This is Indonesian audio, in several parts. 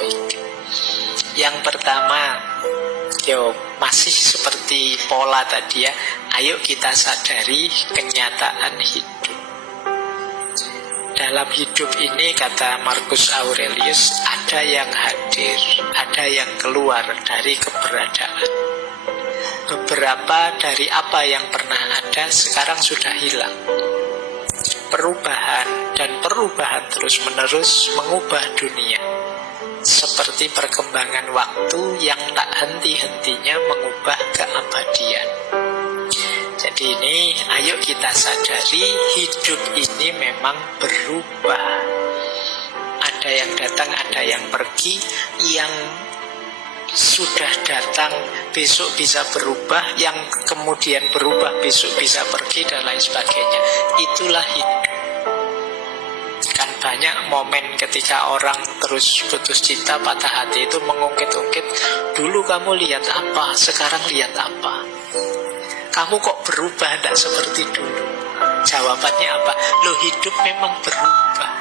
stoik. Yang pertama, masih seperti pola tadi ya. Ayo kita sadari kenyataan hidup. Dalam hidup ini, kata Marcus Aurelius, ada yang hadir, ada yang keluar dari keberadaan. Beberapa dari apa yang pernah ada sekarang sudah hilang. Perubahan dan perubahan terus-menerus mengubah dunia. Seperti perkembangan waktu yang tak henti-hentinya mengubah keabadian. Jadi ini, ayo kita sadari hidup ini memang berubah. Ada yang datang, ada yang pergi. Yang sudah datang besok bisa berubah, yang kemudian berubah besok bisa pergi, dan lain sebagainya. Itulah hidup. Kan banyak momen ketika orang terus putus cinta, patah hati itu mengungkit-ungkit, dulu kamu lihat apa, sekarang lihat apa. Kamu kok berubah, tidak seperti dulu. Jawabannya apa? Loh, hidup memang berubah.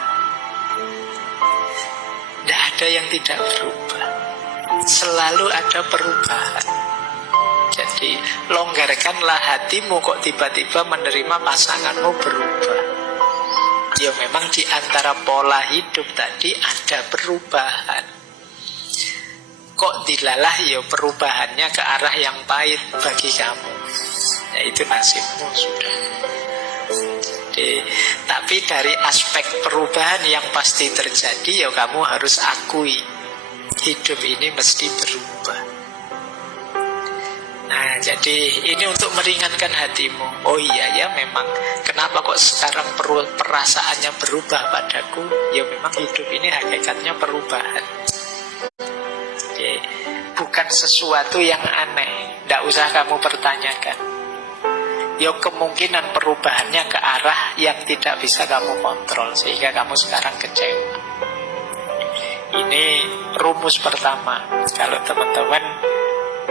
Tidak ada yang tidak berubah. Selalu ada perubahan. Jadi longgarkanlah hatimu, kok tiba-tiba menerima pasanganmu berubah. Ya memang di antara pola hidup tadi ada perubahan. Kok dilalah ya perubahannya ke arah yang pahit bagi kamu. Ya itu nasibmu sudah. Jadi, tapi dari aspek perubahan yang pasti terjadi, ya kamu harus akui hidup ini mesti berubah. Nah, jadi ini untuk meringankan hatimu. Oh iya ya, memang kenapa kok sekarang perasaannya berubah padaku? Ya memang hidup ini hakikatnya perubahan. Jadi, bukan sesuatu yang aneh. Tidak usah kamu pertanyakan. Ya kemungkinan perubahannya ke arah yang tidak bisa kamu kontrol, sehingga kamu sekarang kecewa. Ini rumus pertama. Kalau teman-teman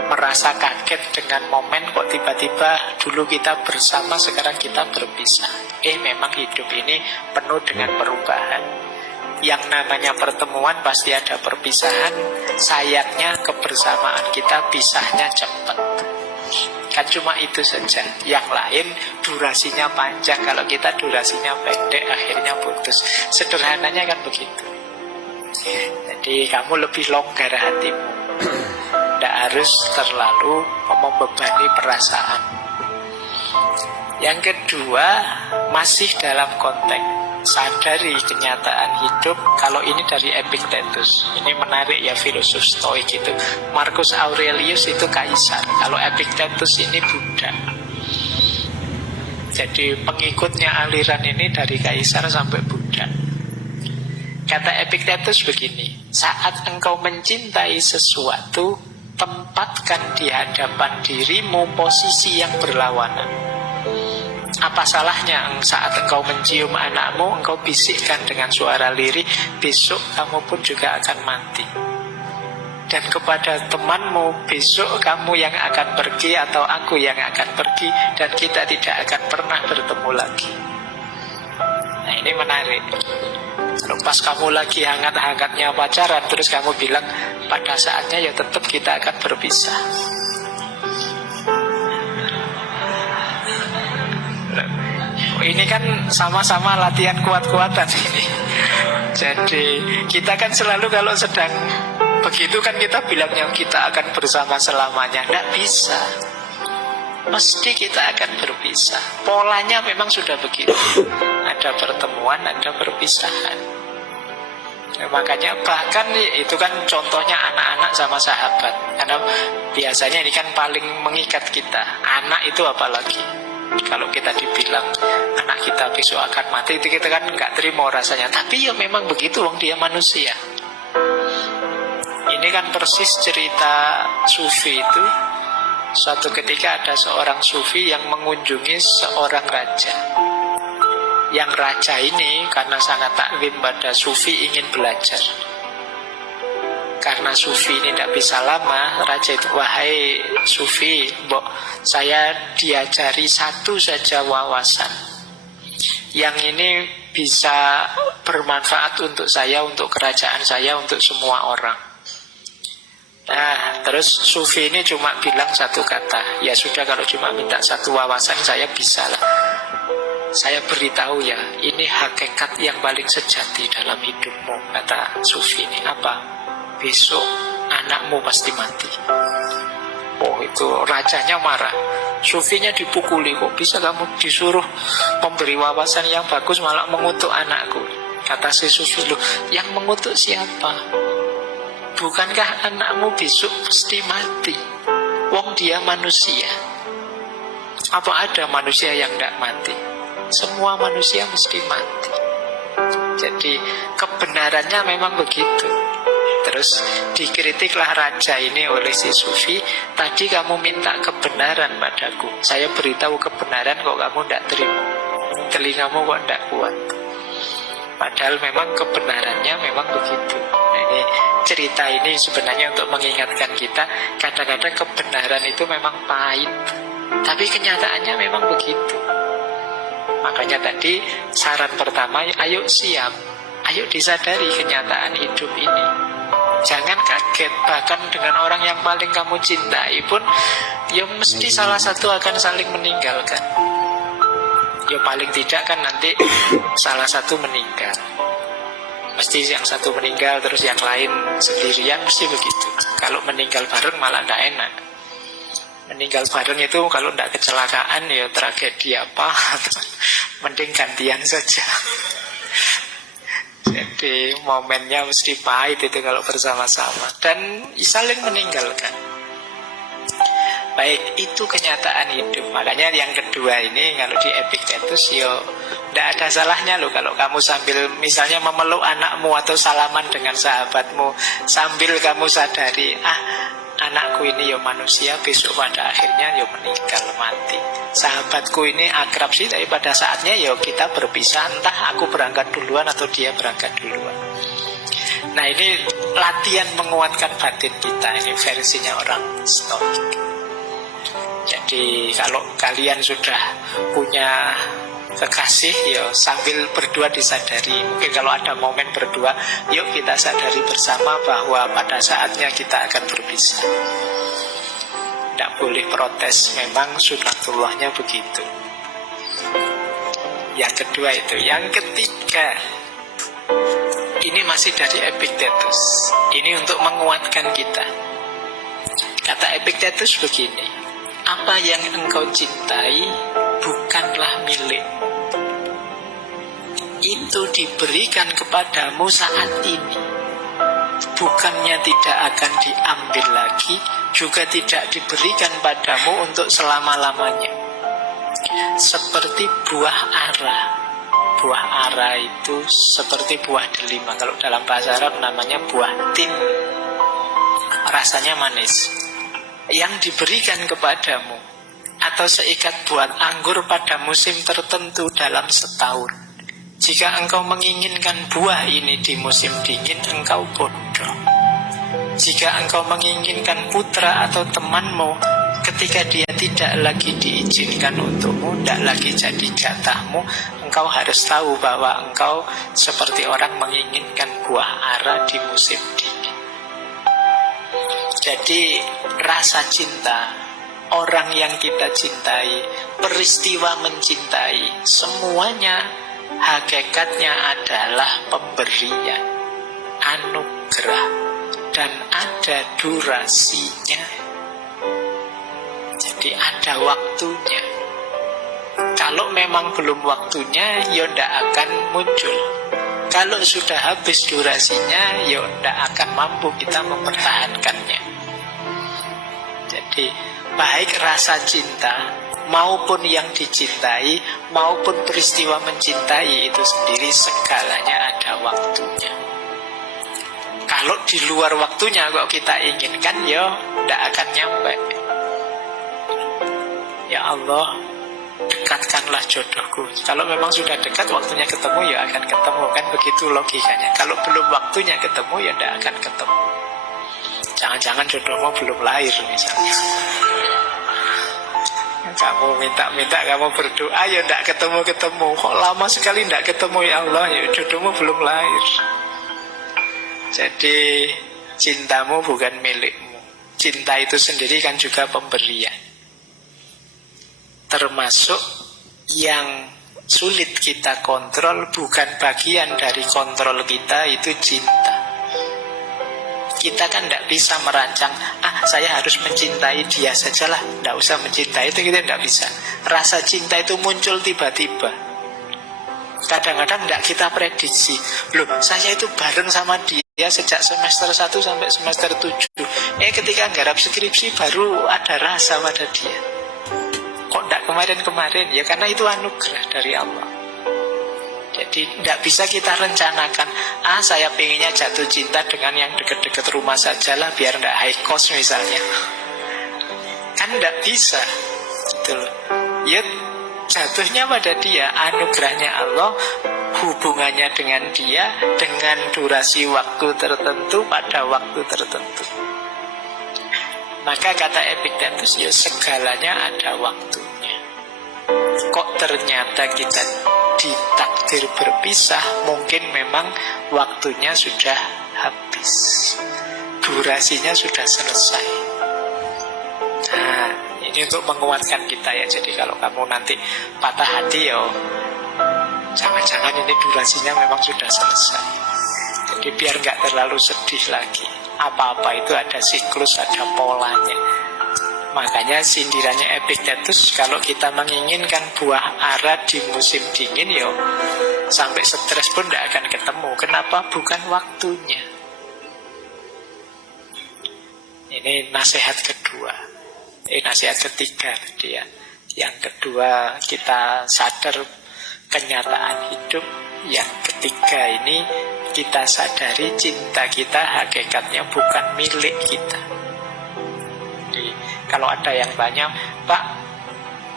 merasa kaget dengan momen kok tiba-tiba dulu kita bersama, sekarang kita berpisah. Memang hidup ini penuh dengan perubahan. Yang namanya pertemuan pasti ada perpisahan. Sayangnya kebersamaan kita pisahnya cepat. Kan cuma itu saja. Yang lain durasinya panjang. Kalau kita durasinya pendek, akhirnya putus. Sederhananya kan begitu. Jadi kamu lebih longgar hatimu. Tidak harus terlalu membebani perasaan. Yang kedua, masih dalam konteks sadari kenyataan hidup. Kalau ini dari Epictetus, ini menarik ya, filosof stoik itu. Marcus Aurelius itu kaisar, kalau Epictetus ini Buddha. Jadi pengikutnya aliran ini dari kaisar sampai Buddha. Kata Epictetus begini, saat engkau mencintai sesuatu, tempatkan di hadapan dirimu posisi yang berlawanan. Apa salahnya saat engkau mencium anakmu, engkau bisikkan dengan suara lirih, besok kamu pun juga akan mati. Dan kepada temanmu, besok kamu yang akan pergi atau aku yang akan pergi, dan kita tidak akan pernah bertemu lagi. Nah ini menarik. Kalau pas kamu lagi hangat-hangatnya pacaran, terus kamu bilang pada saatnya ya tetap kita akan berpisah. Ini kan sama-sama latihan kuat-kuatan ini. Jadi kita kan selalu kalau sedang begitu kan kita bilangnya kita akan bersama selamanya. Tidak bisa. Mesti kita akan berpisah. Polanya memang sudah begitu. Ada pertemuan, ada perpisahan. Ya, makanya bahkan itu kan contohnya anak-anak sama sahabat. Karena biasanya ini kan paling mengikat kita. Anak itu apalagi. Kalau kita dibilang anak kita besok akan mati, itu kita kan nggak terima rasanya. Tapi ya memang begitu, wong dia manusia. Ini kan persis cerita sufi itu. Suatu ketika ada seorang sufi yang mengunjungi seorang raja. Yang raja ini karena sangat taklim pada sufi ingin belajar. Karena sufi ini tidak bisa lama, raja itu, wahai sufi, saya diajari satu saja wawasan. Yang ini bisa bermanfaat untuk saya, untuk kerajaan saya, untuk semua orang. Nah, terus sufi ini cuma bilang satu kata, ya sudah kalau cuma minta satu wawasan saya bisa lah. Saya beritahu ya, ini hakikat yang paling sejati dalam hidupmu, kata sufi ini. Apa? Besok anakmu pasti mati. Oh, itu rajanya marah. Sufinya dipukuli, kok bisa kamu disuruh memberi wawasan yang bagus malah mengutuk anakku. Kata si sufi, loh, yang mengutuk siapa? Bukankah anakmu besok pasti mati? Wong dia manusia. Apa ada manusia yang tidak mati? Semua manusia mesti mati. Jadi kebenarannya memang begitu. Terus dikritiklah raja ini oleh si sufi. Tadi kamu minta kebenaran padaku, saya beritahu kebenaran kok kamu tidak terima. Telingamu kok tidak kuat. Padahal memang kebenarannya memang begitu. Nah, ini cerita ini sebenarnya untuk mengingatkan kita, kadang-kadang kebenaran itu memang pahit, tapi kenyataannya memang begitu. Makanya tadi saran pertama, ayo siap, ayo disadari kenyataan hidup ini. Jangan kaget, bahkan dengan orang yang paling kamu cintai pun, ya mesti salah satu akan saling meninggalkan. Ya paling tidak kan nanti salah satu meninggal. Mesti yang satu meninggal, terus yang lain sendirian, mesti begitu. Kalau meninggal bareng malah tidak enak. Meninggal bareng itu kalau tidak kecelakaan ya tragedi apa, mending gantian saja. Jadi momennya mesti pahit itu kalau bersama-sama dan saling meninggalkan. Baik, itu kenyataan hidup. Makanya yang kedua ini kalau di Epictetus ya tidak ada salahnya loh kalau kamu sambil misalnya memeluk anakmu atau salaman dengan sahabatmu, sambil kamu sadari, anakku ini ya manusia, besok pada akhirnya ya meninggal, mati. Sahabatku ini akrab sih, tapi pada saatnya ya kita berpisah, entah aku berangkat duluan atau dia berangkat duluan. Nah, ini latihan menguatkan batin kita, ini versinya orang Stoik. Jadi kalau kalian sudah punya kekasih, ya sambil berdua disadari. Mungkin kalau ada momen berdua, yuk kita sadari bersama bahwa pada saatnya kita akan berpisah. Tidak boleh protes, memang sunatullahnya begitu. Yang kedua itu. Yang ketiga, ini masih dari Epictetus. Ini untuk menguatkan kita. Kata Epictetus begini, apa yang engkau cintai bukanlah milikmu. Itu diberikan kepadamu saat ini. Bukannya tidak akan diambil lagi, juga tidak diberikan padamu untuk selama-lamanya. Seperti buah ara. Buah ara itu seperti buah delima. Kalau dalam bahasa Arab namanya buah tin. Rasanya manis. Yang diberikan kepadamu atau seikat buah anggur pada musim tertentu dalam setahun. Jika engkau menginginkan buah ini di musim dingin, engkau bodoh. Jika engkau menginginkan putra atau temanmu ketika dia tidak lagi diizinkan untukmu, tidak lagi jadi jatahmu, engkau harus tahu bahwa engkau seperti orang menginginkan buah ara di musim dingin. Jadi rasa cinta, orang yang kita cintai, peristiwa mencintai, semuanya hakikatnya adalah pemberian, anugerah, dan ada durasinya. Jadi ada waktunya. Kalau memang belum waktunya, ya tidak akan muncul. Kalau sudah habis durasinya, ya tidak akan mampu kita mempertahankannya. Jadi baik rasa cinta maupun yang dicintai, maupun peristiwa mencintai itu sendiri, segalanya ada waktunya. Kalau di luar waktunya kok kita inginkan, ya tidak akan nyampe. Ya Allah, dekatkanlah jodohku. Kalau memang sudah dekat waktunya ketemu, ya akan ketemu. Kan begitu logikanya. Kalau belum waktunya ketemu, ya tidak akan ketemu. Jangan-jangan jodohmu belum lahir misalnya. Kamu minta-minta, kamu berdoa, ya tidak ketemu-ketemu. Kok lama sekali tidak ketemu, ya Allah? Ya jodohmu belum lahir. Jadi cintamu bukan milikmu. Cinta itu sendiri kan juga pemberian. Termasuk yang sulit kita kontrol, bukan bagian dari kontrol kita, itu cinta. Kita kan tidak bisa merancang, saya harus mencintai dia sajalah, tidak usah mencintai, itu kita tidak bisa. Rasa cinta itu muncul tiba-tiba. Kadang-kadang tidak kita prediksi. Loh, saya itu bareng sama dia sejak semester 1 sampai semester 7. Ketika garap skripsi baru ada rasa pada dia. Kok tidak kemarin-kemarin? Ya karena itu anugerah dari Allah. Jadi tidak bisa kita rencanakan, saya pengennya jatuh cinta dengan yang dekat-dekat rumah sajalah biar tidak high cost misalnya. Kan tidak bisa. Gitu loh. Ya jatuhnya pada dia, anugerahnya Allah, hubungannya dengan dia, dengan durasi waktu tertentu pada waktu tertentu. Maka kata Epictetus, ya segalanya ada waktunya. Kok ternyata kita ditakdir berpisah, mungkin memang waktunya sudah habis, durasinya sudah selesai. Nah, ini untuk menguatkan kita ya. Jadi kalau kamu nanti patah hati, jangan-jangan ini durasinya memang sudah selesai. Jadi biar nggak terlalu sedih lagi. Apa-apa itu ada siklus, ada polanya. Makanya sindirannya Epictetus, kalau kita menginginkan buah ara di musim dingin, sampai stres pun tidak akan ketemu. Kenapa? Bukan waktunya. Ini nasihat kedua. Nasihat ketiga tadi ya. Yang kedua, kita sadar kenyataan hidup. Yang ketiga ini, kita sadari cinta kita hakikatnya bukan milik kita. Jadi kalau ada yang tanya, Pak,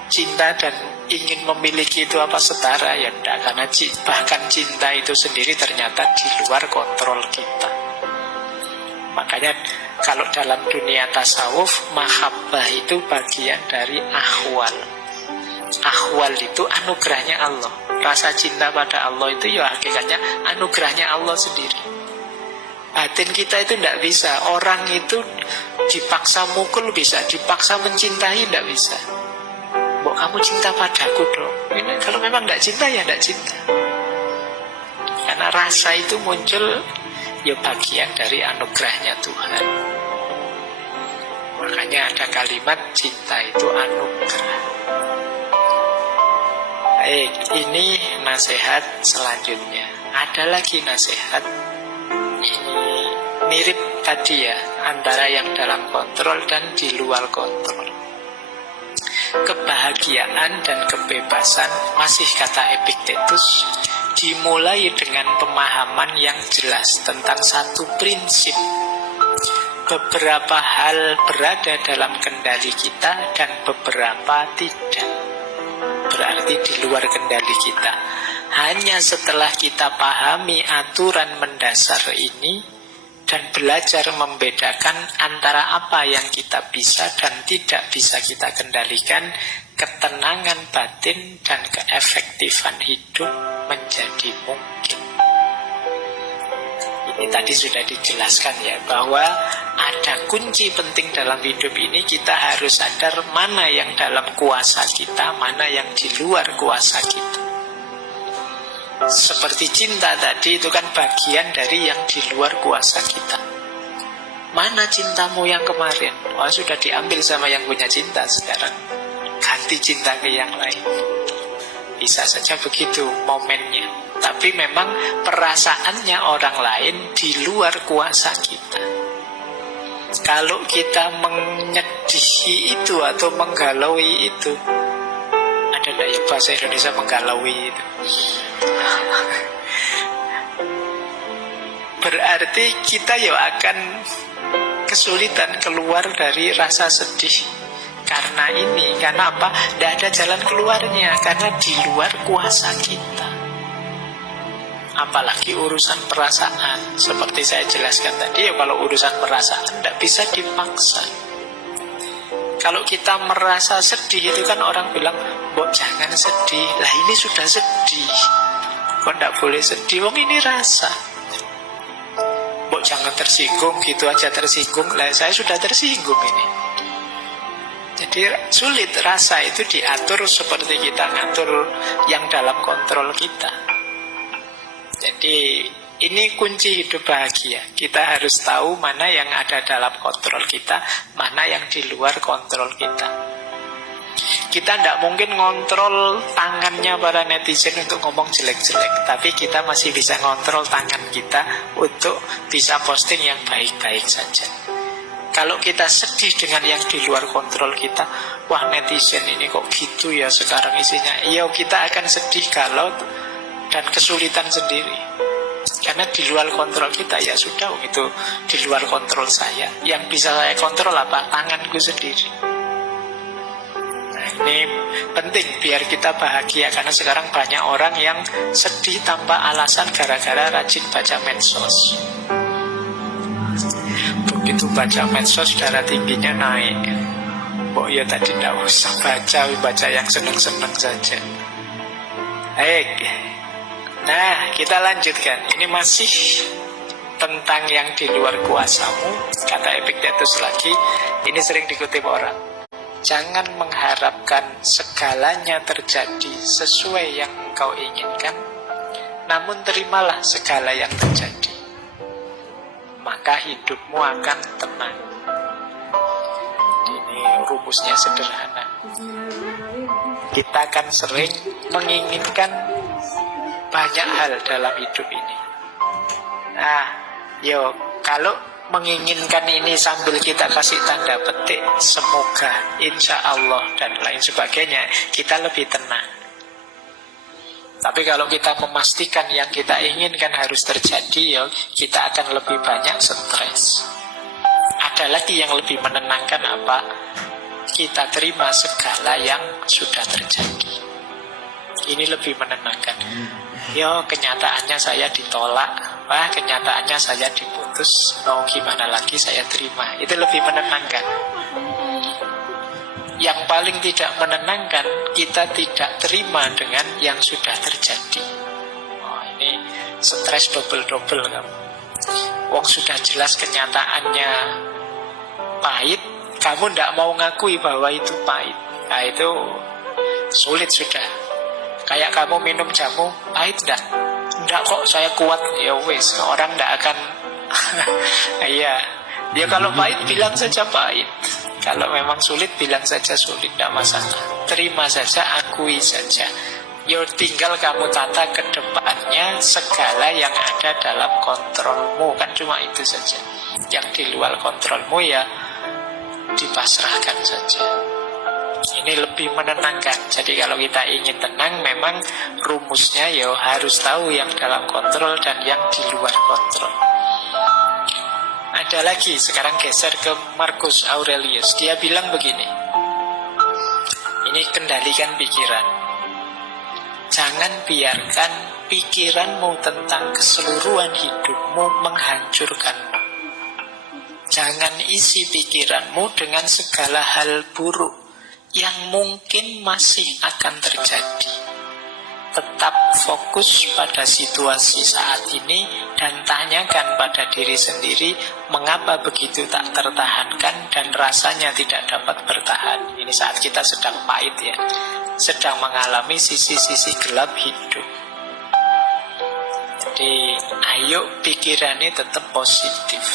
cinta dan ingin memiliki itu apa setara? Ya tidak, karena bahkan cinta itu sendiri ternyata di luar kontrol kita. Makanya kalau dalam dunia tasawuf, mahabbah itu bagian dari ahwal. Ahwal itu anugerahnya Allah. Rasa cinta pada Allah itu ya hakikatnya anugerahnya Allah sendiri. Batin kita itu tidak bisa. Orang itu dipaksa mukul bisa, dipaksa mencintai tidak bisa. Mbok kamu cinta padaku dong. Ini, kalau memang tidak cinta ya tidak cinta. Karena rasa itu muncul ya bagian dari anugerahnya Tuhan. Makanya ada kalimat cinta itu anugerah. Baik, ini nasihat selanjutnya. Ada lagi nasihat. Ini mirip tadi ya, antara yang dalam kontrol dan di luar kontrol. Kebahagiaan dan kebebasan, masih kata Epictetus, dimulai dengan pemahaman yang jelas tentang satu prinsip. Beberapa hal berada dalam kendali kita dan beberapa tidak. Berarti di luar kendali kita. Hanya setelah kita pahami aturan mendasar ini dan belajar membedakan antara apa yang kita bisa dan tidak bisa kita kendalikan, ketenangan batin dan keefektifan hidup menjadi mungkin. Ini tadi sudah dijelaskan ya, bahwa ada kunci penting dalam hidup ini. Kita harus sadar mana yang dalam kuasa kita, mana yang di luar kuasa kita. Seperti cinta tadi, itu kan bagian dari yang di luar kuasa kita. Mana cintamu yang kemarin? Sudah diambil sama yang punya cinta sekarang. Ganti cinta ke yang lain. Bisa saja begitu momennya. Tapi memang perasaannya orang lain di luar kuasa kita. Kalau kita menyedihi itu atau menggalaui itu, ada tidak ya bahasa Indonesia menggalaui itu? Berarti kita ya akan kesulitan keluar dari rasa sedih. Karena ini, karena apa? Tidak ada jalan keluarnya, karena di luar kuasa kita. Apalagi urusan perasaan. Seperti saya jelaskan tadi, ya kalau urusan perasaan tidak bisa dipaksa. Kalau kita merasa sedih itu kan orang bilang, "Mbok jangan sedih." Lah ini sudah sedih, kok tidak boleh sedih? Wong ini rasa. "Mbok jangan tersinggung." Gitu aja tersinggung. Lah saya sudah tersinggung ini. Jadi sulit, rasa itu diatur seperti kita ngatur yang dalam kontrol kita. Jadi ini kunci hidup bahagia. Kita harus tahu mana yang ada dalam kontrol kita, mana yang di luar kontrol kita. Kita tidak mungkin ngontrol tangannya para netizen untuk ngomong jelek-jelek, tapi kita masih bisa ngontrol tangan kita untuk bisa posting yang baik-baik saja. Kalau kita sedih dengan yang di luar kontrol kita, wah netizen ini kok gitu ya sekarang isinya. Iya, kita akan sedih kalau dan kesulitan sendiri. Karena di luar kontrol kita, ya sudah, itu di luar kontrol saya. Yang bisa saya kontrol apa? Tanganku sendiri. Nah, ini penting biar kita bahagia. Karena sekarang banyak orang yang sedih tanpa alasan gara-gara rajin baca medsos. Begitu baca medsos, darah tingginya naik. Ya tadi tidak usah baca yang seneng-seneng saja. Nah, kita lanjutkan. Ini masih tentang yang di luar kuasamu. Kata Epictetus lagi, ini sering dikutip orang. Jangan mengharapkan segalanya terjadi sesuai yang engkau inginkan, namun terimalah segala yang terjadi. Maka hidupmu akan tenang. Ini rumusnya sederhana. Kita akan sering menginginkan banyak hal dalam hidup ini. Nah, kalau menginginkan ini sambil kita kasih tanda petik semoga, insya Allah dan lain sebagainya, kita lebih tenang. Tapi kalau kita memastikan yang kita inginkan harus terjadi, kita akan lebih banyak stres. Ada lagi yang lebih menenangkan apa? Kita terima segala yang sudah terjadi. Ini lebih menenangkan. Kenyataannya saya ditolak. Wah, kenyataannya saya diputus. Gimana lagi, saya terima. Itu lebih menenangkan. Yang paling tidak menenangkan, kita tidak terima dengan yang sudah terjadi. Ini stres double-double kamu. Wong sudah jelas kenyataannya pahit, kamu tidak mau ngakui bahwa itu pahit. Nah, itu sulit sudah. Kayak kamu minum jamu, pahit enggak? Enggak kok, saya kuat. Ya wes, orang enggak akan. Iya. Ya kalau pahit bilang saja pahit. Kalau memang sulit bilang saja sulit, tidak masalah. Terima saja, akui saja. Tinggal kamu tata ke depannya segala yang ada dalam kontrolmu. Kan cuma itu saja. Yang di luar kontrolmu ya dipasrahkan saja. Ini lebih menenangkan. Jadi kalau kita ingin tenang, memang rumusnya harus tahu yang dalam kontrol dan yang di luar kontrol. Ada lagi, sekarang geser ke Marcus Aurelius. Dia bilang begini, ini kendalikan pikiran. Jangan biarkan pikiranmu tentang keseluruhan hidupmu menghancurkanmu. Jangan isi pikiranmu dengan segala hal buruk yang mungkin masih akan terjadi. Tetap fokus pada situasi saat ini dan tanyakan pada diri sendiri mengapa begitu tak tertahankan dan rasanya tidak dapat bertahan. Ini saat kita sedang pahit ya, sedang mengalami sisi-sisi gelap hidup. Jadi ayo pikirannya tetap positif.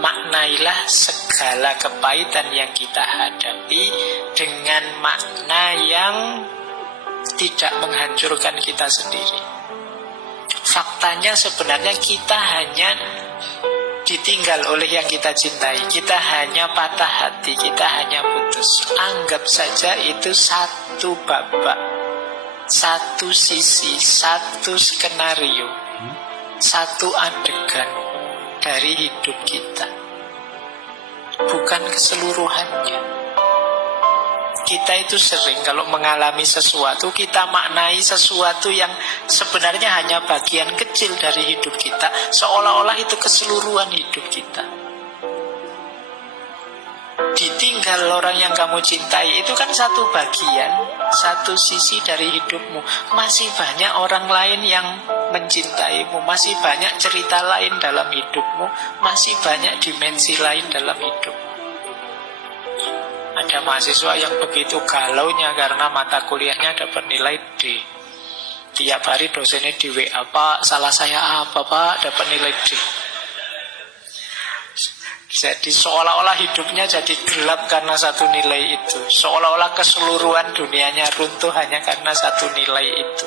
Maknailah segala kepahitan yang kita hadapi dengan makna yang tidak menghancurkan kita sendiri. Faktanya sebenarnya kita hanya ditinggal oleh yang kita cintai. Kita hanya patah hati, kita hanya putus. Anggap saja itu satu babak, satu sisi, satu skenario, satu adegan dari hidup kita, bukan keseluruhannya. Kita itu sering kalau mengalami sesuatu, kita maknai sesuatu yang sebenarnya hanya bagian kecil dari hidup kita, seolah-olah itu keseluruhan hidup kita. ditinggal orang yang kamu cintai, itu kan satu bagian, satu sisi dari hidupmu. Masih banyak orang lain yang mencintaimu, masih banyak cerita lain dalam hidupmu, masih banyak dimensi lain dalam hidupmu. Ada mahasiswa yang begitu galaunya karena mata kuliahnya dapat nilai D. Tiap hari dosennya di WA, "Pak, salah saya apa, Pak? Dapat nilai D." Jadi seolah-olah hidupnya jadi gelap karena satu nilai itu. Seolah-olah keseluruhan dunianya runtuh hanya karena satu nilai itu.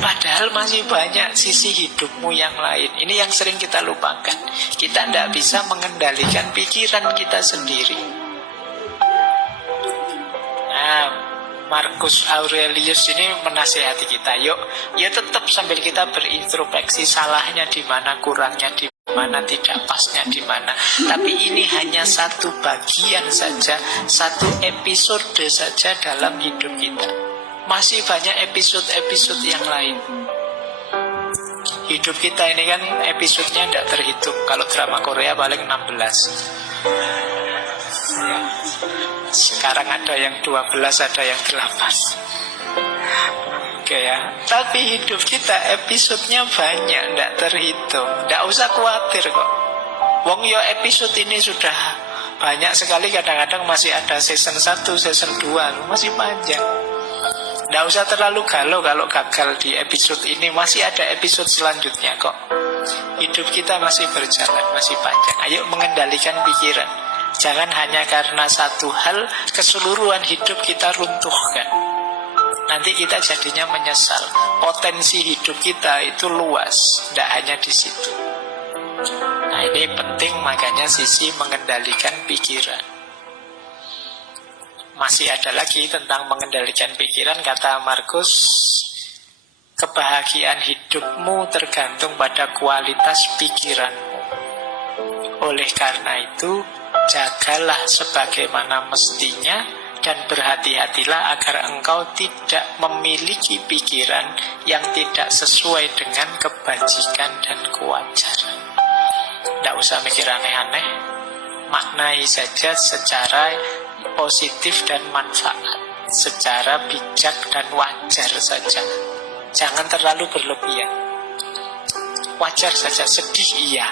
Padahal masih banyak sisi hidupmu yang lain. Ini yang sering kita lupakan. Kita tidak bisa mengendalikan pikiran kita sendiri. Nah, Marcus Aurelius ini menasihati kita, yuk tetap sambil kita berintrospeksi, salahnya di mana, kurangnya di mana, tidak pasnya di mana. Tapi ini hanya satu bagian saja, satu episode saja dalam hidup kita. Masih banyak episode-episode yang lain. Hidup kita ini kan episodenya tidak terhitung. Kalau drama Korea paling 16. Ya. Sekarang ada yang 12, ada yang 8. Oke ya. Tapi hidup kita episodenya banyak, tidak terhitung. Tidak usah khawatir kok. Wong yo episode ini sudah banyak sekali, kadang-kadang masih ada season 1, season 2, masih panjang. Tidak usah terlalu galau kalau gagal di episode ini, masih ada episode selanjutnya kok. Hidup kita masih berjalan, masih panjang. Ayo mengendalikan pikiran. Jangan hanya karena satu hal keseluruhan hidup kita runtuhkan. Nanti kita jadinya menyesal. Potensi hidup kita itu luas, tidak hanya di situ. Nah, ini penting, makanya sisi mengendalikan pikiran. Masih ada lagi tentang mengendalikan pikiran, kata Marcus, kebahagiaan hidupmu tergantung pada kualitas pikiranmu. Oleh karena itu, jagalah sebagaimana mestinya dan berhati-hatilah agar engkau tidak memiliki pikiran yang tidak sesuai dengan kebajikan dan kewajaran. Tidak usah mikir aneh-aneh, maknai saja secara positif dan manfaat, secara bijak dan wajar saja. Jangan terlalu berlebihan. Wajar saja, sedih iya,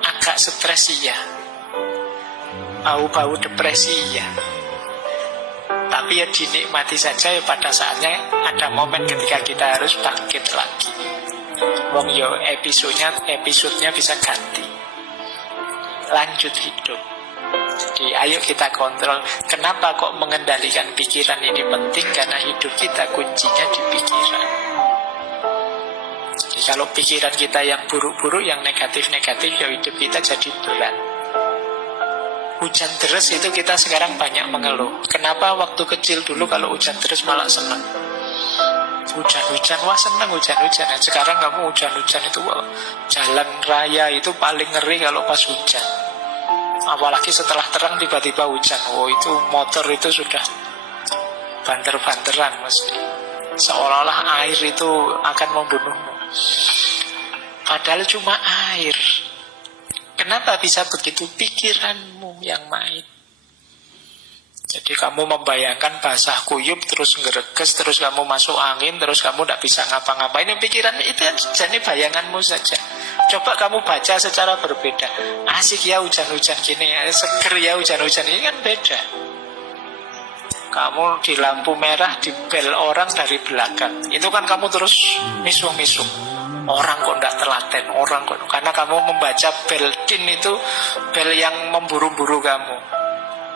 agak stres iya, bau-bau depresi iya. Tapi ya dinikmati saja ya, pada saatnya ada momen ketika kita harus bangkit lagi. Wong yo episodenya bisa ganti. Lanjut hidup. Jadi ayo kita kontrol. Kenapa kok mengendalikan pikiran ini penting? Karena hidup kita kuncinya di pikiran. Jadi kalau pikiran kita yang buruk-buruk, yang negatif-negatif, ya hidup kita jadi berat. Hujan deras itu kita sekarang banyak mengeluh. Kenapa waktu kecil dulu kalau hujan deras malah senang? Hujan-hujan, wah senang hujan-hujan. Nah, sekarang kamu hujan-hujan itu, wah, jalan raya itu paling ngeri kalau pas hujan. Apalagi setelah terang tiba-tiba hujan. Oh, itu motor itu sudah banter-banteran mesti. Seolah-olah air itu akan membunuhmu. Padahal cuma air. Kenapa bisa begitu? Pikiranmu yang main. Jadi kamu membayangkan basah kuyup, terus ngereges, terus kamu masuk angin, terus kamu tidak bisa ngapa-ngapain. Pikiran itu jadi bayanganmu saja. Coba kamu baca secara berbeda. Asik ya hujan-hujan gini, seger ya hujan-hujan ini, kan beda. Kamu di lampu merah dibel orang dari belakang, itu kan kamu terus misung-misung. Orang kok tidak telaten, orang kok, karena kamu membaca bel din itu bel yang memburu-buru kamu.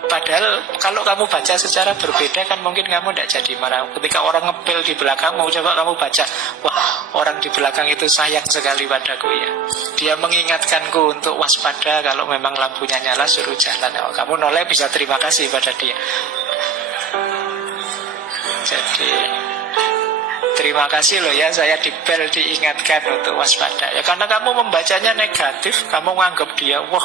Padahal kalau kamu baca secara berbeda kan mungkin kamu tidak jadi marah. Ketika orang ngebel di belakangmu, coba kamu baca, wah, orang di belakang itu sayang sekali padaku ya. Dia mengingatkanku untuk waspada, kalau memang lampunya nyala suruh jalan. Oh, kamu noleh bisa terima kasih pada dia. Jadi terima kasih loh ya, saya dibel diingatkan untuk waspada. Ya karena kamu membacanya negatif, kamu nganggap dia, wah,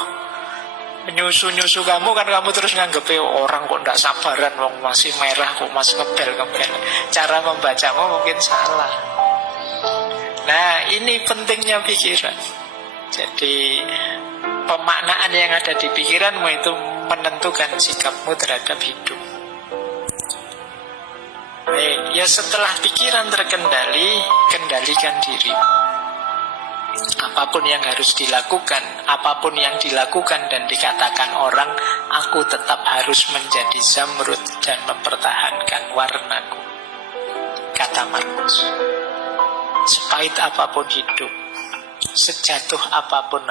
menyusu-nyusu kamu kan, kamu terus nganggepnya orang kok tidak sabaran, wong masih merah kok masih ngebel-ngebel. Cara membacamu mungkin salah. Nah, ini pentingnya pikiran. Jadi pemaknaan yang ada di pikiranmu itu menentukan sikapmu terhadap hidup. Baik, ya setelah pikiran terkendali, kendalikan diri. Apapun yang harus dilakukan, apapun yang dilakukan dan dikatakan orang, aku tetap harus menjadi zamrud dan mempertahankan warnaku, kata Markus. Sepahit apapun hidup, sejatuh apapun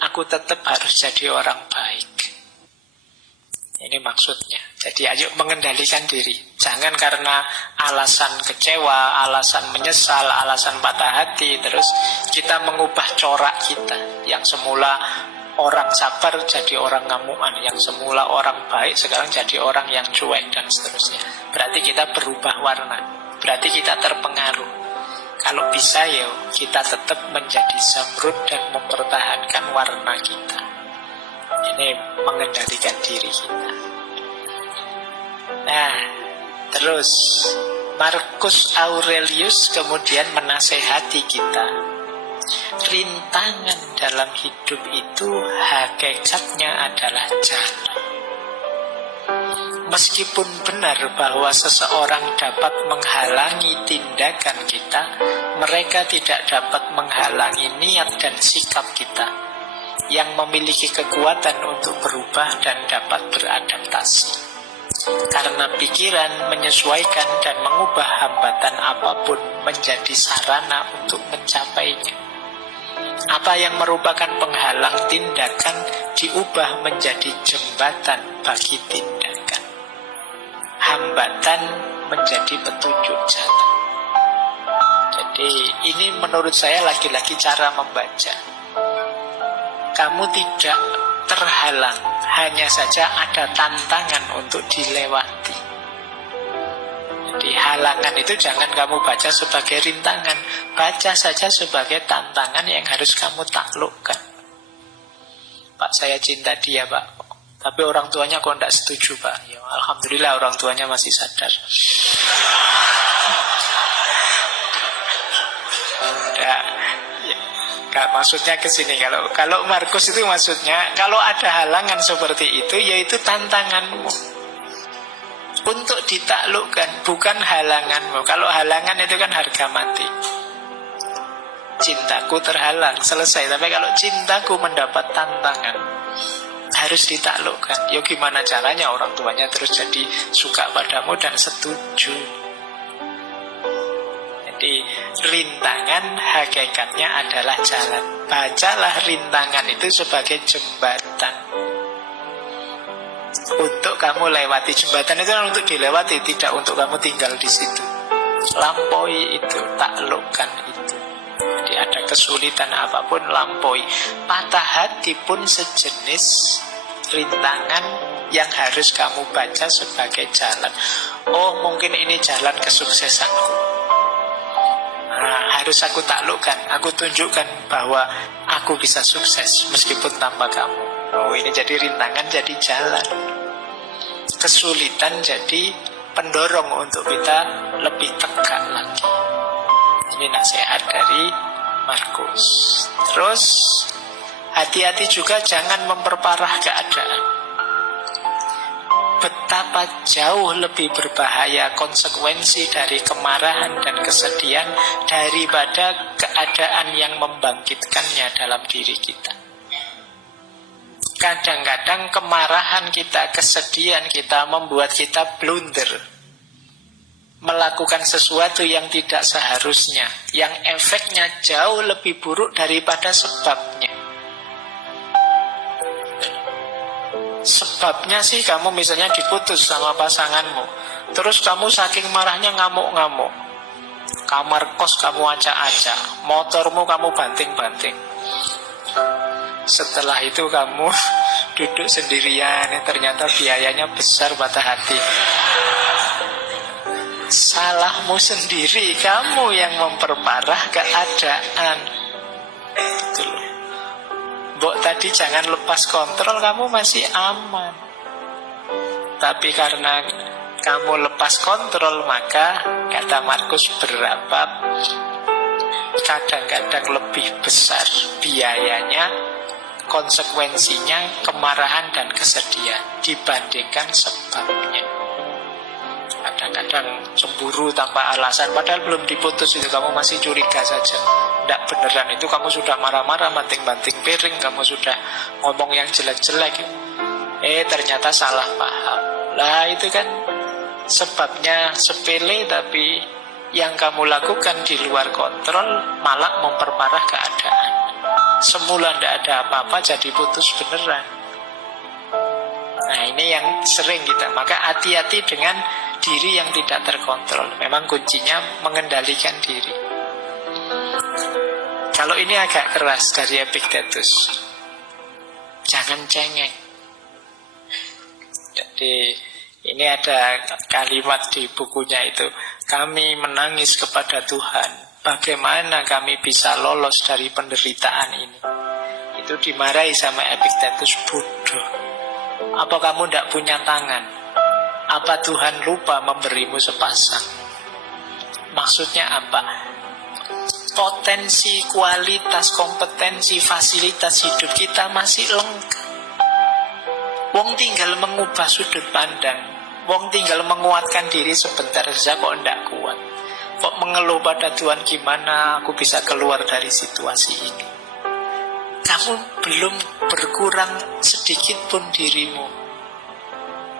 aku tetap harus jadi orang baik. Ini maksudnya. Jadi ayo mengendalikan diri. Jangan karena alasan kecewa, alasan menyesal, alasan patah hati, terus kita mengubah corak kita. Yang semula orang sabar jadi orang ngamuan, yang semula orang baik sekarang jadi orang yang cuek dan seterusnya. Berarti kita berubah warna, berarti kita terpengaruh. Kalau bisa ya kita tetap menjadi zamrud dan mempertahankan warna kita. Ini mengendalikan diri kita. Nah, terus Marcus Aurelius kemudian menasehati kita. Rintangan dalam hidup itu hakikatnya adalah jalan. Meskipun benar bahwa seseorang dapat menghalangi tindakan kita, mereka tidak dapat menghalangi niat dan sikap kita yang memiliki kekuatan untuk berubah dan dapat beradaptasi. Karena pikiran menyesuaikan dan mengubah hambatan apapun menjadi sarana untuk mencapainya. Apa yang merupakan penghalang tindakan diubah menjadi jembatan bagi tindakan. Hambatan menjadi petunjuk jalan. Jadi ini menurut saya lagi-lagi cara membaca. Kamu tidak terhalang, hanya saja ada tantangan untuk dilewati. Jadi halangan itu jangan kamu baca sebagai rintangan, baca saja sebagai tantangan yang harus kamu taklukkan. Pak, saya cinta dia, Pak, tapi orang tuanya kok tidak setuju, Pak. Ya, alhamdulillah orang tuanya masih sadar. Maksudnya ke sini, kalau Markus itu maksudnya kalau ada halangan seperti itu, yaitu tantanganmu untuk ditaklukkan, bukan halanganmu. Kalau halangan itu kan harga mati. Cintaku terhalang, selesai. Tapi kalau cintaku mendapat tantangan, harus ditaklukkan. Ya gimana caranya orang tuanya terus jadi suka padamu dan setuju. Jadi rintangan hakikatnya adalah jalan. Bacalah rintangan itu sebagai jembatan untuk kamu lewati. Jembatan itu kan untuk dilewati, tidak untuk kamu tinggal di situ. Lampaui itu, taklukkan itu. Jadi ada kesulitan apapun, lampaui. Patah hati pun sejenis rintangan yang harus kamu baca sebagai jalan. Oh, mungkin ini jalan kesuksesanku. Harus aku taklukkan, aku tunjukkan bahwa aku bisa sukses meskipun tanpa kamu. Oh, ini jadi rintangan, jadi jalan. Kesulitan jadi pendorong untuk kita lebih tegak lagi. Ini nasihat dari Markus. Terus hati-hati juga jangan memperparah keadaan. Betapa jauh lebih berbahaya konsekuensi dari kemarahan dan kesedihan daripada keadaan yang membangkitkannya dalam diri kita. Kadang-kadang kemarahan kita, kesedihan kita membuat kita blunder, melakukan sesuatu yang tidak seharusnya, yang efeknya jauh lebih buruk daripada sebabnya. Sebabnya sih kamu misalnya diputus sama pasanganmu, terus kamu saking marahnya ngamuk-ngamuk, kamar kos kamu acak-acak, motormu kamu banting-banting. Setelah itu kamu duduk sendirian, ternyata biayanya besar, patah hati. Salahmu sendiri, kamu yang memperparah keadaan. Gitu loh. Mbok tadi jangan lepas kontrol, kamu masih aman. Tapi karena kamu lepas kontrol, maka kata Markus kadang-kadang lebih besar biayanya konsekuensinya kemarahan dan kesedihan dibandingkan sebabnya. Kadang-kadang cemburu tanpa alasan, padahal belum diputus itu kamu masih curiga saja. Tidak beneran itu kamu sudah marah-marah, banting-banting piring, kamu sudah ngomong yang jelek-jelek. Ternyata salah paham. Lah itu kan sebabnya sepele, tapi yang kamu lakukan di luar kontrol malah memperparah keadaan. Semula tidak ada apa-apa jadi putus beneran. Nah ini yang sering kita. Maka hati-hati dengan diri yang tidak terkontrol. Memang kuncinya mengendalikan diri. Kalau ini agak keras dari Epictetus, jangan cengeng. Jadi ini ada kalimat di bukunya itu, kami menangis kepada Tuhan, bagaimana kami bisa lolos dari penderitaan ini. Itu dimarahi sama Epictetus, bodoh. Apa kamu tidak punya tangan? Apa Tuhan lupa memberimu sepasang? Maksudnya apa? Potensi, kualitas, kompetensi, fasilitas hidup kita masih lengkap. Wong tinggal mengubah sudut pandang, wong tinggal menguatkan diri sebentar saja kok tidak kuat. Kok mengeluh pada Tuhan, gimana aku bisa keluar dari situasi ini? Kamu belum berkurang sedikit pun dirimu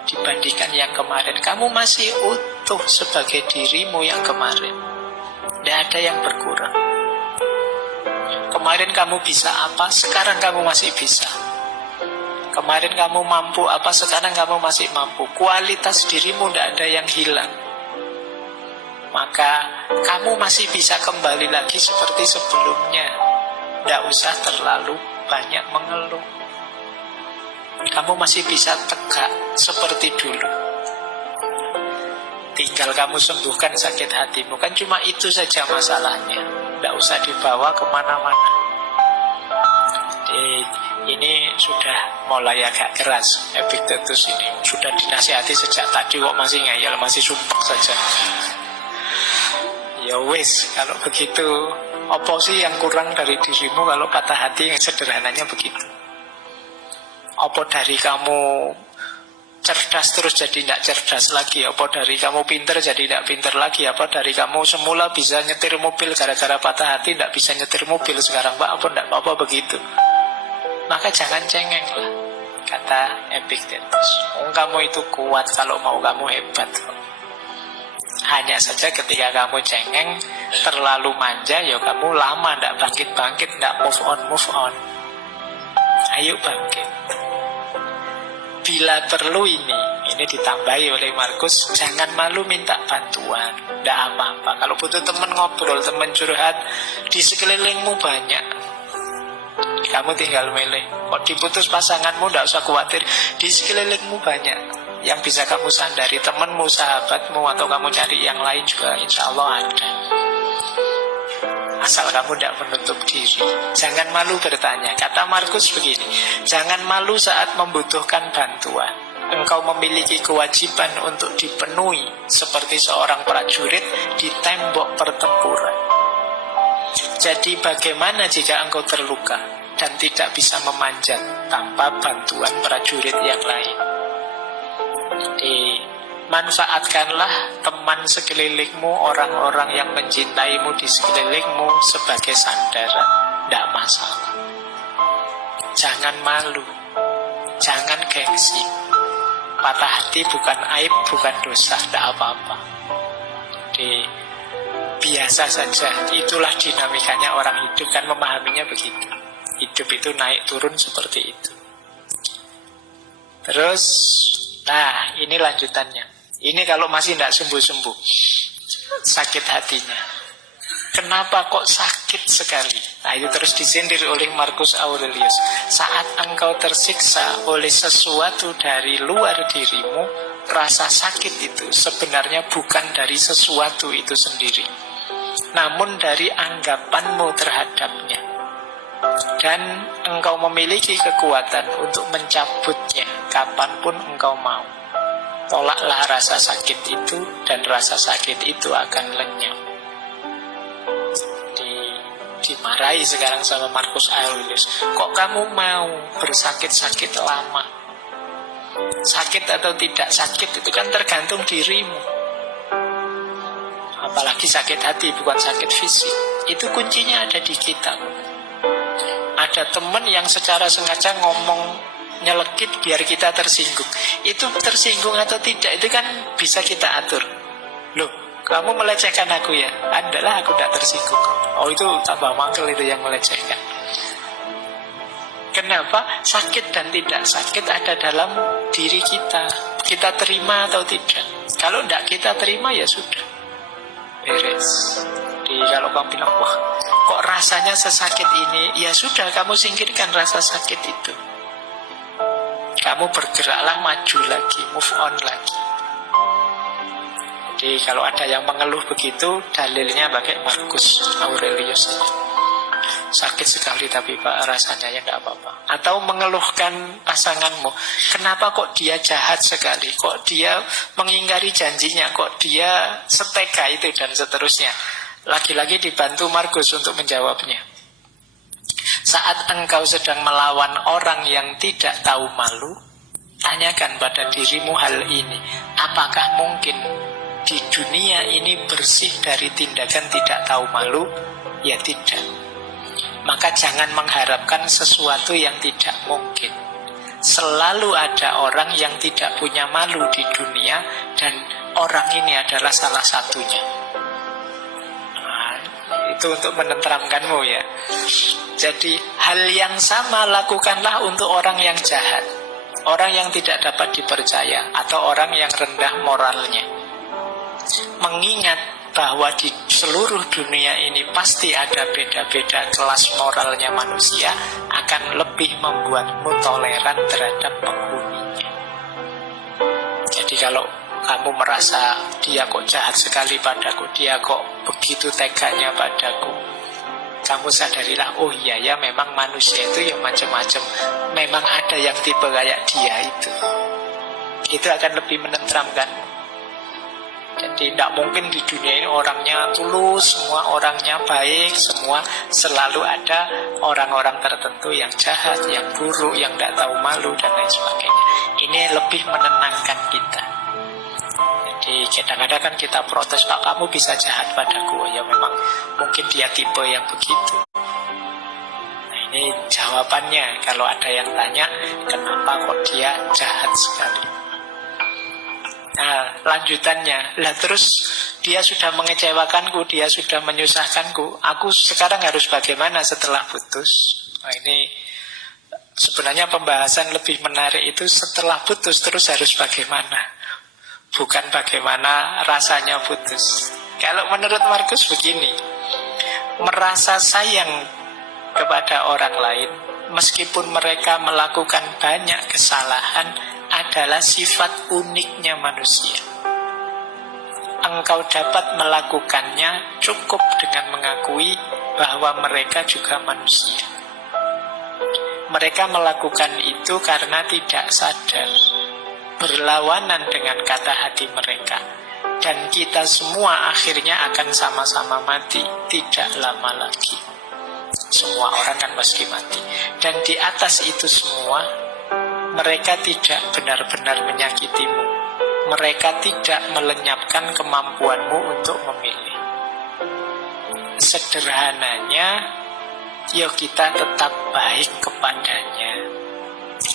dibandingkan yang kemarin. Kamu masih utuh sebagai dirimu yang kemarin. Tidak ada yang berkurang. Kemarin kamu bisa apa, sekarang kamu masih bisa. Kemarin kamu mampu apa, sekarang kamu masih mampu. Kualitas dirimu tidak ada yang hilang. Maka kamu masih bisa kembali lagi seperti sebelumnya. Tidak usah terlalu banyak mengeluh. Kamu masih bisa tegak seperti dulu. Tinggal kamu sembuhkan sakit hatimu. Kan cuma itu saja masalahnya. Tidak usah dibawa kemana-mana. Ini sudah mulai agak keras. Epictetus ini sudah dinasihati sejak tadi kok masih ngeyel, masih sumpek saja. Ya wis, kalau begitu apa sih yang kurang dari dirimu kalau patah hati? Yang sederhananya begitu. Apa dari kamu cerdas terus jadi tidak cerdas lagi? Apa dari kamu pinter jadi tidak pinter lagi? Apa dari kamu semula bisa nyetir mobil, gara-gara patah hati tidak bisa nyetir mobil sekarang, Pak? Apa tidak apa begitu? Maka jangan cengeng lah, kata Epictetus. Kamu itu kuat kalau mau, kamu hebat. Hanya saja ketika kamu cengeng, terlalu manja, ya kamu lama tidak bangkit-bangkit, tidak move on. Ayo bangkit. Bila perlu ini ditambahi oleh Markus, jangan malu minta bantuan. Tidak apa-apa. Kalau butuh teman ngobrol, teman curhat, di sekelilingmu banyak. Kamu tinggal milih. Kok diputus pasanganmu, tidak usah khawatir. Di sekelilingmu banyak yang bisa kamu sandari, temanmu, sahabatmu, atau kamu cari yang lain juga insya Allah ada. Asal kamu tidak menutup diri. Jangan malu bertanya. Kata Markus begini, jangan malu saat membutuhkan bantuan. Engkau memiliki kewajiban untuk dipenuhi seperti seorang prajurit di tembok pertempuran. Jadi bagaimana jika engkau terluka dan tidak bisa memanjat tanpa bantuan prajurit yang lain? Jadi manfaatkanlah teman sekelilingmu, orang-orang yang mencintaimu di sekelilingmu sebagai sandaran. Tidak masalah. Jangan malu, jangan gengsi. Patah hati bukan aib, bukan dosa, tidak apa-apa. Jadi biasa saja. Itulah dinamikanya orang hidup, kan memahaminya begitu. Hidup itu naik turun seperti itu. Terus, nah ini lanjutannya. Ini kalau masih tidak sembuh-sembuh sakit hatinya. Kenapa kok sakit sekali? Nah itu terus disindir oleh Marcus Aurelius. Saat engkau tersiksa oleh sesuatu dari luar dirimu, rasa sakit itu sebenarnya bukan dari sesuatu itu sendiri, namun dari anggapanmu terhadapnya. Dan engkau memiliki kekuatan untuk mencabutnya kapanpun engkau mau. Tolaklah rasa sakit itu, dan rasa sakit itu akan lenyap. Di dimarahi sekarang sama Marcus Aurelius. Kok kamu mau bersakit-sakit lama? Sakit atau tidak sakit itu kan tergantung dirimu. Apalagi sakit hati, bukan sakit fisik. Itu kuncinya ada di kita. Ada teman yang secara sengaja ngomong nyelekit biar kita tersinggung. Itu tersinggung atau tidak, itu kan bisa kita atur. Loh, kamu melecehkan aku ya? Adalah aku tidak tersinggung. Oh, itu tambah mangkel itu yang melecehkan. Kenapa? Sakit dan tidak sakit ada dalam diri kita. Kita terima atau tidak. Kalau tidak kita terima ya sudah, beres. Jadi kalau kamu bilang, wah kok rasanya sesakit ini, ya sudah, kamu singkirkan rasa sakit itu. Kamu bergeraklah, maju lagi, move on lagi. Jadi kalau ada yang mengeluh begitu, dalilnya pakai Marcus Aurelius ini. Sakit sekali tapi Pak rasanya, ya tidak apa-apa. Atau mengeluhkan pasanganmu, kenapa kok dia jahat sekali, kok dia mengingkari janjinya, kok dia setega itu, dan seterusnya. Lagi-lagi dibantu Marcus untuk menjawabnya. Saat engkau sedang melawan orang yang tidak tahu malu, tanyakan pada dirimu hal ini. Apakah mungkin di dunia ini bersih dari tindakan tidak tahu malu? Ya tidak. Maka jangan mengharapkan sesuatu yang tidak mungkin. Selalu ada orang yang tidak punya malu di dunia, dan orang ini adalah salah satunya. Nah, itu untuk menenteramkanmu ya. Jadi hal yang sama lakukanlah untuk orang yang jahat, orang yang tidak dapat dipercaya, atau orang yang rendah moralnya. Mengingat bahwa di seluruh dunia ini pasti ada beda-beda kelas moralnya manusia, akan lebih membuatmu toleran terhadap penghuninya. Jadi kalau kamu merasa dia kok jahat sekali padaku, dia kok begitu teganya padaku, kamu sadarilah, oh iya ya, memang manusia itu ya macam-macam. Memang ada yang tipe kayak dia itu. Itu akan lebih menenteramkan. Jadi tidak mungkin di dunia ini orangnya tulus, semua orangnya baik, semua. Selalu ada orang-orang tertentu yang jahat, yang buruk, yang tidak tahu malu, dan lain sebagainya. Ini lebih menenangkan kita. Jadi kadang-kadang kan kita protes, Pak kamu bisa jahat padaku. Ya memang mungkin dia tipe yang begitu. Nah ini jawabannya. Kalau ada yang tanya, kenapa kok dia jahat sekali? Nah, lanjutannya, lah terus dia sudah mengecewakanku, dia sudah menyusahkanku, aku sekarang harus bagaimana setelah putus? Nah, ini sebenarnya pembahasan lebih menarik itu setelah putus terus harus bagaimana, bukan bagaimana rasanya putus. Kalau menurut Marcus begini, merasa sayang kepada orang lain meskipun mereka melakukan banyak kesalahan adalah sifat uniknya manusia. Engkau dapat melakukannya cukup dengan mengakui bahwa mereka juga manusia. Mereka melakukan itu karena tidak sadar, berlawanan dengan kata hati mereka. Dan kita semua akhirnya akan sama-sama mati, tidak lama lagi. Semua orang kan pasti mati. Dan di atas itu semua, mereka tidak benar-benar menyakitimu. Mereka tidak melenyapkan kemampuanmu untuk memilih. Sederhananya, ya kita tetap baik kepadanya.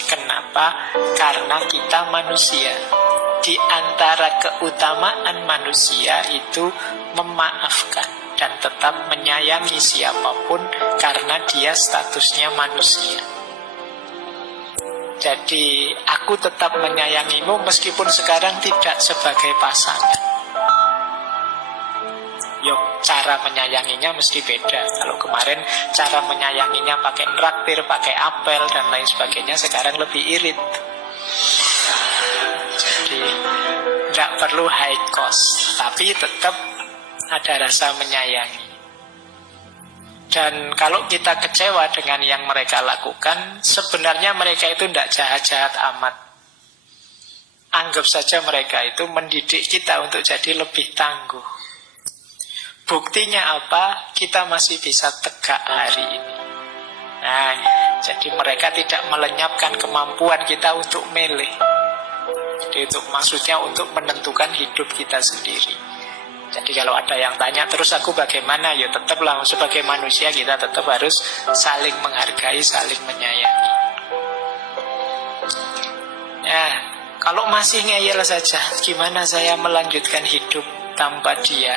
Kenapa? Karena kita manusia. Di antara keutamaan manusia itu memaafkan dan tetap menyayangi siapapun karena dia statusnya manusia. Jadi aku tetap menyayangimu meskipun sekarang tidak sebagai pasangan. Yuk, cara menyayanginya mesti beda. Kalau kemarin cara menyayanginya pakai traktir, pakai apel dan lain sebagainya, sekarang lebih irit. Jadi tidak perlu high cost, tapi tetap ada rasa menyayangi. Dan kalau kita kecewa dengan yang mereka lakukan, sebenarnya mereka itu tidak jahat-jahat amat. Anggap saja mereka itu mendidik kita untuk jadi lebih tangguh. Buktinya apa? Kita masih bisa tegak hari ini. Nah, jadi mereka tidak melenyapkan kemampuan kita untuk milih. Jadi itu maksudnya untuk menentukan hidup kita sendiri. Jadi kalau ada yang tanya terus aku bagaimana, ya tetaplah sebagai manusia kita tetap harus saling menghargai, saling menyayangi. Ya, kalau masih ngeyel saja, gimana saya melanjutkan hidup tanpa dia?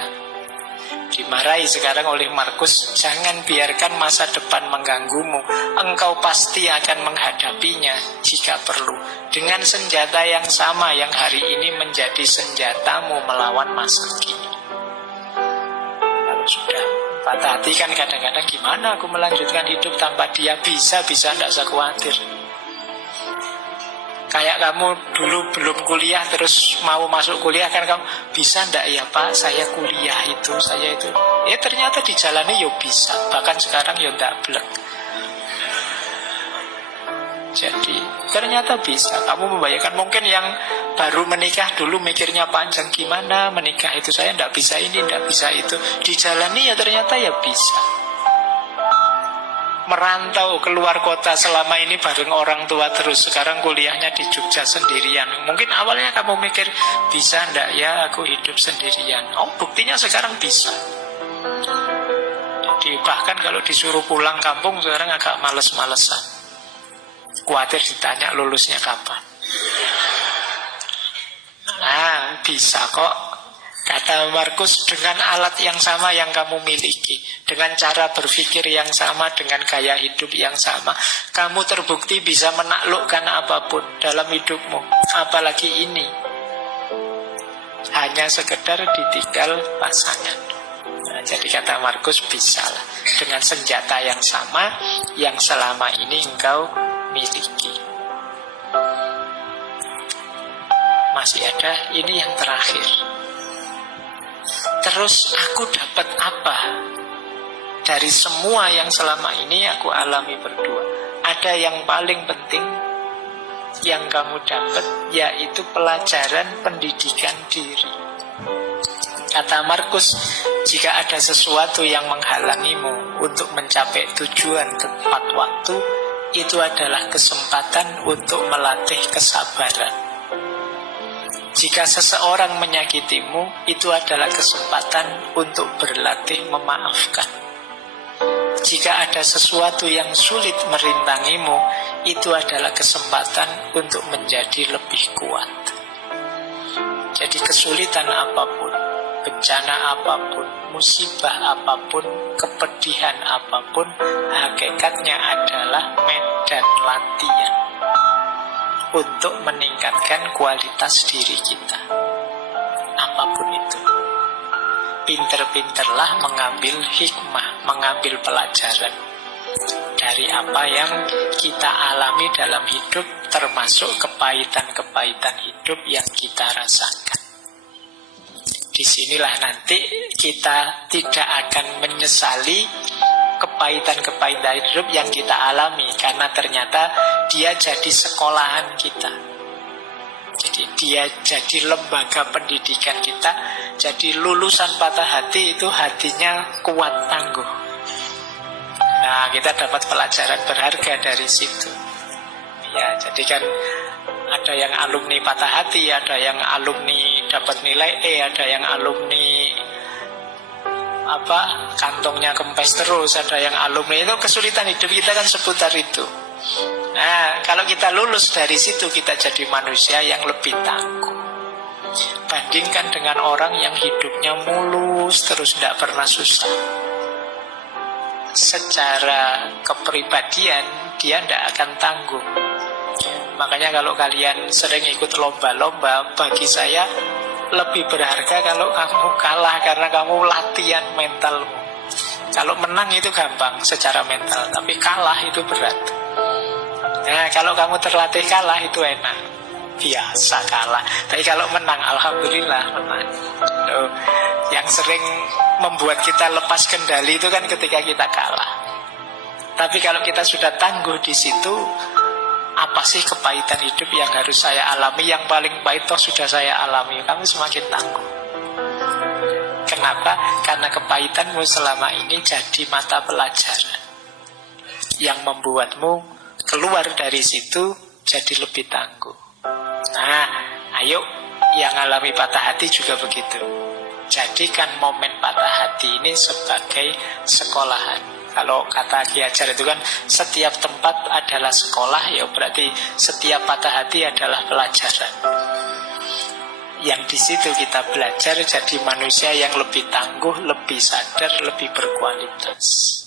Dimarahi sekarang oleh Markus, jangan biarkan masa depan mengganggumu. Engkau pasti akan menghadapinya jika perlu, dengan senjata yang sama yang hari ini menjadi senjatamu melawan masa kini. Kalau sudah patah hati kan kadang-kadang, gimana aku melanjutkan hidup tanpa dia? Bisa, tidak usah khawatir. Kayak kamu dulu belum kuliah terus mau masuk kuliah kan, kamu bisa ndak ya Pak, saya kuliah itu, saya itu. Ternyata di jalannya ya bisa, bahkan sekarang ya ndak blek. Jadi ternyata bisa. Kamu membayangkan mungkin yang baru menikah dulu mikirnya panjang, gimana menikah itu, saya ndak bisa ini, ndak bisa itu. Dijalani ya ternyata ya bisa. Merantau keluar kota selama ini bareng orang tua terus, sekarang kuliahnya di Jogja sendirian. Mungkin awalnya kamu mikir, bisa ndak ya aku hidup sendirian. Oh, buktinya sekarang bisa. Jadi bahkan kalau disuruh pulang kampung sekarang agak males-malesan. Khawatir ditanya lulusnya kapan. Nah, bisa kok. Kata Markus, dengan alat yang sama yang kamu miliki, dengan cara berpikir yang sama, dengan gaya hidup yang sama, kamu terbukti bisa menaklukkan apapun dalam hidupmu. Apalagi ini, hanya sekedar ditinggal pasangan. Nah, jadi kata Markus, bisa lah, dengan senjata yang sama yang selama ini engkau miliki. Masih ada, ini yang terakhir. Terus aku dapat apa dari semua yang selama ini aku alami berdua? Ada yang paling penting yang kamu dapat, yaitu pelajaran pendidikan diri. Kata Markus, jika ada sesuatu yang menghalangimu untuk mencapai tujuan tepat waktu, itu adalah kesempatan untuk melatih kesabaran. Jika seseorang menyakitimu, itu adalah kesempatan untuk berlatih memaafkan. Jika ada sesuatu yang sulit merintangimu, itu adalah kesempatan untuk menjadi lebih kuat. Jadi kesulitan apapun, bencana apapun, musibah apapun, kepedihan apapun, hakikatnya adalah medan latihan untuk meningkatkan kualitas diri kita. Apapun itu, pinter-pinterlah mengambil hikmah, mengambil pelajaran dari apa yang kita alami dalam hidup, termasuk kepahitan-kepahitan hidup yang kita rasakan. Disinilah nanti kita tidak akan menyesali kepahitan-kepahitan hidup yang kita alami, karena ternyata dia jadi sekolahan kita. Jadi dia jadi lembaga pendidikan kita. Jadi lulusan patah hati itu hatinya kuat tangguh. Nah, kita dapat pelajaran berharga dari situ. Ya, jadi kan ada yang alumni patah hati, ada yang alumni dapat nilai E, ada yang alumni kantongnya kempes terus, ada yang alumni. Itu kesulitan hidup kita kan seputar itu. Nah, kalau kita lulus dari situ, kita jadi manusia yang lebih tangguh. Bandingkan dengan orang yang hidupnya mulus terus, tidak pernah susah. Secara kepribadian dia tidak akan tangguh. Makanya kalau kalian sering ikut lomba-lomba, bagi saya lebih berharga kalau kamu kalah, karena kamu latihan mentalmu. Kalau menang itu gampang secara mental, tapi kalah itu berat. Nah, kalau kamu terlatih kalah itu enak, biasa kalah. Tapi kalau menang, alhamdulillah menang. Tuh, yang sering membuat kita lepas kendali itu kan ketika kita kalah. Tapi kalau kita sudah tangguh di situ, apa sih kepahitan hidup yang harus saya alami? Yang paling pahit toh sudah saya alami. Kamu semakin tangguh. Kenapa? Karena kepahitan kepahitanmu selama ini jadi mata pelajaran yang membuatmu keluar dari situ jadi lebih tangguh. Nah, ayo yang alami patah hati juga begitu. Jadikan momen patah hati ini sebagai sekolahan. Kalau kata Ki Hajar itu kan setiap tempat adalah sekolah, ya berarti setiap patah hati adalah pelajaran. Yang di situ kita belajar jadi manusia yang lebih tangguh, lebih sadar, lebih berkualitas.